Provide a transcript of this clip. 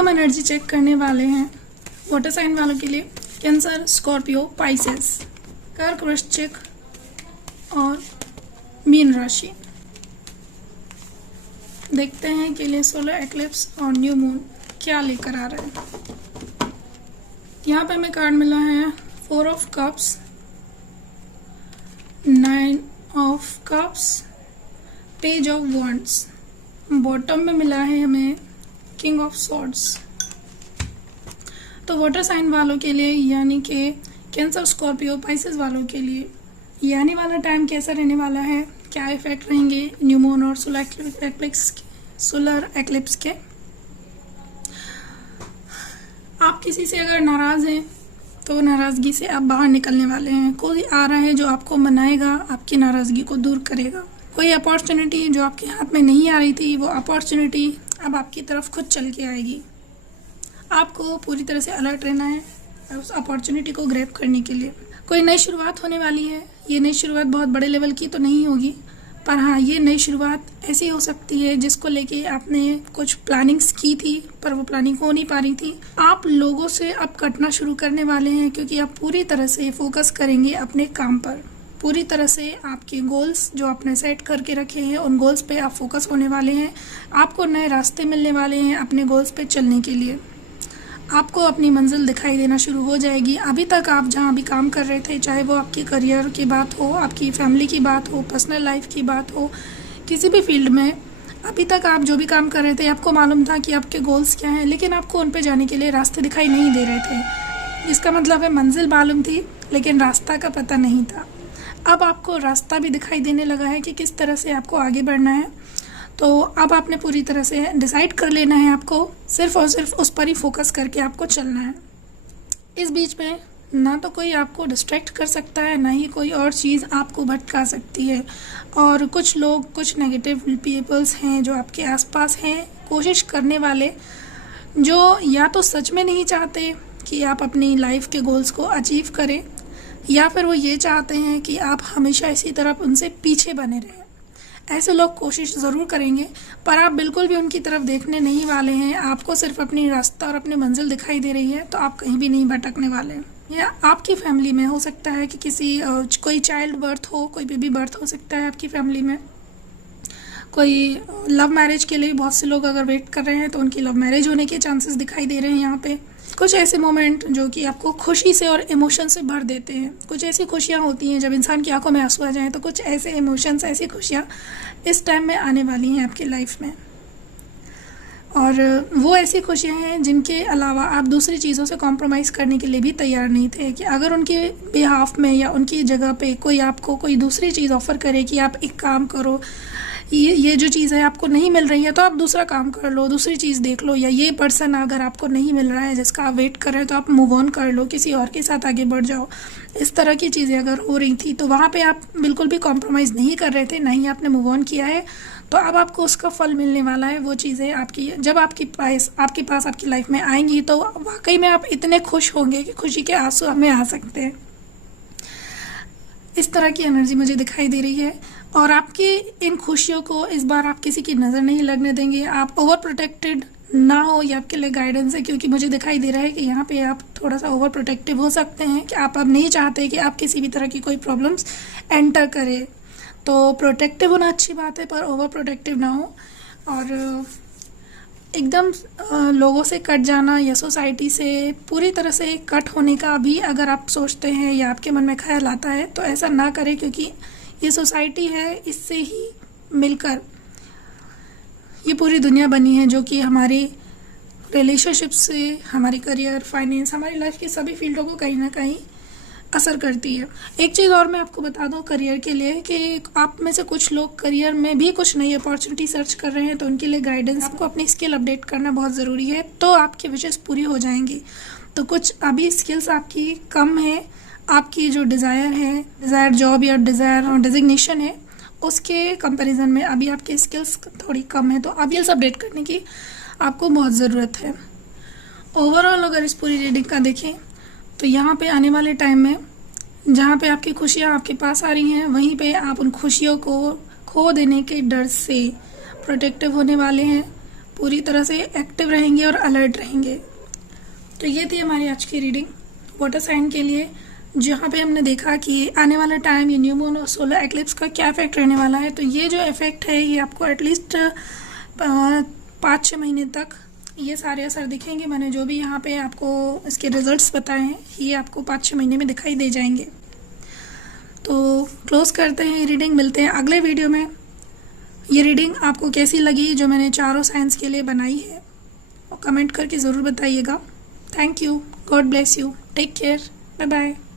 अब हम energy check करने वाले हैं वाटर साइन वालों के लिए। कैंसर, स्कॉर्पियो, पाइसेस, कर्क, वृश्चिक और मीन राशि। देखते हैं कि लिए सोलर एक्लिप्स और न्यू मून क्या लेकर आ रहे हैं। यहाँ पे हमें कार्ड मिला है 4 of cups, 9 of cups, page of wands. Bottom में मिला है हमें किंग ऑफ सॉर्ड्स। तो वाटर साइन वालों के लिए यानी कि कैंसर, स्कॉर्पियो, पाइसेस वालों के लिए ये आने वाला टाइम कैसा रहने वाला है, क्या इफेक्ट रहेंगे न्यू मून और सोलर एक्लिप्स के। आप किसी से अगर नाराज हैं तो नाराजगी से आप बाहर निकलने वाले हैं। कोई आ रहा है जो आपको मनाएगा, आपकी नाराजगी को दूर करेगा। कोई अपॉर्चुनिटी जो आपके हाथ में नहीं आ रही थी, वो अपॉर्चुनिटी अब आपकी तरफ खुद चल के आएगी। आपको पूरी तरह से अलर्ट रहना है उस अपॉर्चुनिटी को ग्रैब करने के लिए। कोई नई शुरुआत होने वाली है। ये नई शुरुआत बहुत बड़े लेवल की तो नहीं होगी, पर हाँ, ये नई शुरुआत ऐसी हो सकती है जिसको लेके आपने कुछ प्लानिंग्स की थी पर वो प्लानिंग हो नहीं पा रही थी। आप लोगों से अब कटना शुरू करने वाले हैं क्योंकि आप पूरी तरह से फोकस करेंगे अपने काम पर। पूरी तरह से आपके गोल्स जो आपने सेट करके रखे हैं उन गोल्स पे आप फोकस होने वाले हैं। आपको नए रास्ते मिलने वाले हैं अपने गोल्स पे चलने के लिए। आपको अपनी मंजिल दिखाई देना शुरू हो जाएगी। अभी तक आप जहाँ भी काम कर रहे थे, चाहे वो आपकी करियर की बात हो, आपकी फैमिली की बात हो, पर्सनल लाइफ की बात हो, किसी भी फील्ड में अभी तक आप जो भी काम कर रहे थे, आपको मालूम था कि आपके गोल्स क्या हैं, लेकिन आपको उन पे जाने के लिए रास्ते दिखाई नहीं दे रहे थे। इसका मतलब है मंजिल मालूम थी लेकिन रास्ता का पता नहीं था। अब आपको रास्ता भी दिखाई देने लगा है कि किस तरह से आपको आगे बढ़ना है। तो अब आपने पूरी तरह से डिसाइड कर लेना है, आपको सिर्फ और सिर्फ उस पर ही फोकस करके आपको चलना है। इस बीच में ना तो कोई आपको डिस्ट्रैक्ट कर सकता है, ना ही कोई और चीज़ आपको भटका सकती है। और कुछ लोग, कुछ नेगेटिव पीपल्स हैं जो आपके आसपास हैं, कोशिश करने वाले, जो या तो सच में नहीं चाहते कि आप अपनी लाइफ के गोल्स को अचीव करें, या फिर वो ये चाहते हैं कि आप हमेशा इसी तरफ उनसे पीछे बने रहें। ऐसे लोग कोशिश ज़रूर करेंगे पर आप बिल्कुल भी उनकी तरफ देखने नहीं वाले हैं। आपको सिर्फ अपनी रास्ता और अपनी मंजिल दिखाई दे रही है, तो आप कहीं भी नहीं भटकने वाले हैं। या आपकी फैमिली में हो सकता है कि कोई चाइल्ड बर्थ हो, कोई बेबी बर्थ हो सकता है आपकी फैमिली में। कोई लव मैरिज के लिए बहुत से लोग अगर वेट कर रहे हैं तो उनकी लव मैरिज होने के चांसेस दिखाई दे रहे हैं यहाँ पे। कुछ ऐसे मोमेंट जो कि आपको खुशी से और इमोशन से भर देते हैं। कुछ ऐसी खुशियाँ होती हैं जब इंसान की आंखों में आंसू आ जाएं, तो कुछ ऐसे इमोशंस, ऐसी खुशियाँ इस टाइम में आने वाली हैं आपकी लाइफ में। और वो ऐसी खुशियाँ हैं जिनके अलावा आप दूसरी चीज़ों से कॉम्प्रोमाइज़ करने के लिए भी तैयार नहीं थे। कि अगर उनके बिहाफ में या उनकी जगह पे कोई आपको कोई दूसरी चीज़ ऑफ़र करे कि आप एक काम करो, ये जो चीज़ है आपको नहीं मिल रही है तो आप दूसरा काम कर लो, दूसरी चीज़ देख लो, या ये पर्सन अगर आपको नहीं मिल रहा है जिसका आप वेट कर रहे हो तो आप मूव ऑन कर लो, किसी और के साथ आगे बढ़ जाओ। इस तरह की चीज़ें अगर हो रही थी तो वहाँ पे आप बिल्कुल भी कॉम्प्रोमाइज़ नहीं कर रहे थे, ना ही आपने मूव ऑन किया है। तो अब आपको उसका फल मिलने वाला है। वो चीज़ें आपकी जब आपके पास आपकी लाइफ में आएंगी तो वाकई में आप इतने खुश होंगे कि खुशी के आंसू हमें आ सकते हैं। इस तरह की एनर्जी मुझे दिखाई दे रही है। और आपकी इन खुशियों को इस बार आप किसी की नज़र नहीं लगने देंगे। आप ओवर प्रोटेक्टेड ना हो, ये आपके लिए गाइडेंस है, क्योंकि मुझे दिखाई दे रहा है कि यहाँ पे आप थोड़ा सा ओवर प्रोटेक्टिव हो सकते हैं कि आप अब नहीं चाहते कि आप किसी भी तरह की कोई प्रॉब्लम्स एंटर करें। तो प्रोटेक्टिव होना अच्छी बात है पर ओवर प्रोटेक्टिव ना हो। और एकदम लोगों से कट जाना या सोसाइटी से पूरी तरह से कट होने का भी अगर आप सोचते हैं या आपके मन में ख्याल आता है तो ऐसा ना करें, क्योंकि ये सोसाइटी है, इससे ही मिलकर ये पूरी दुनिया बनी है जो कि हमारी रिलेशनशिप से, हमारी करियर, फाइनेंस, हमारी लाइफ के सभी फील्डों को कहीं ना कहीं असर करती है। एक चीज़ और मैं आपको बता दूं करियर के लिए कि आप में से कुछ लोग करियर में भी कुछ नई अपॉर्चुनिटी सर्च कर रहे हैं, तो उनके लिए गाइडेंस, आपको अपनी स्किल अपडेट करना बहुत ज़रूरी है, तो आपकी विशेष पूरी हो जाएंगी। तो कुछ अभी स्किल्स आपकी कम है, आपकी जो डिज़ायर जॉब या डिज़ायर डिजिग्नेशन है उसके कंपैरिजन में अभी आपकी स्किल्स थोड़ी कम है, तो अभी स्किल्स अपडेट करने की आपको बहुत ज़रूरत है। ओवरऑल अगर इस पूरी रीडिंग का देखें तो यहाँ पे आने वाले टाइम में जहाँ पे आपकी खुशियाँ आपके पास आ रही हैं, वहीं पे आप उन खुशियों को खो देने के डर से प्रोटेक्टिव होने वाले हैं। पूरी तरह से एक्टिव रहेंगे और अलर्ट रहेंगे। तो ये थी हमारी आज की रीडिंग वाटर साइन के लिए, जहाँ पे हमने देखा कि आने वाला टाइम ये न्यू मून और सोलर एक्लिप्स का क्या इफेक्ट रहने वाला है। तो ये जो इफेक्ट है ये आपको एटलीस्ट 5-6 महीने तक ये सारे असर दिखेंगे। मैंने जो भी यहाँ पे आपको इसके रिजल्ट्स बताए हैं ये आपको 5-6 महीने में दिखाई दे जाएंगे। तो क्लोज करते हैं ये रीडिंग, मिलते हैं अगले वीडियो में। ये रीडिंग आपको कैसी लगी जो मैंने चारों साइंस के लिए बनाई है, और कमेंट करके ज़रूर बताइएगा। Thank you, God bless you, take care, bye bye.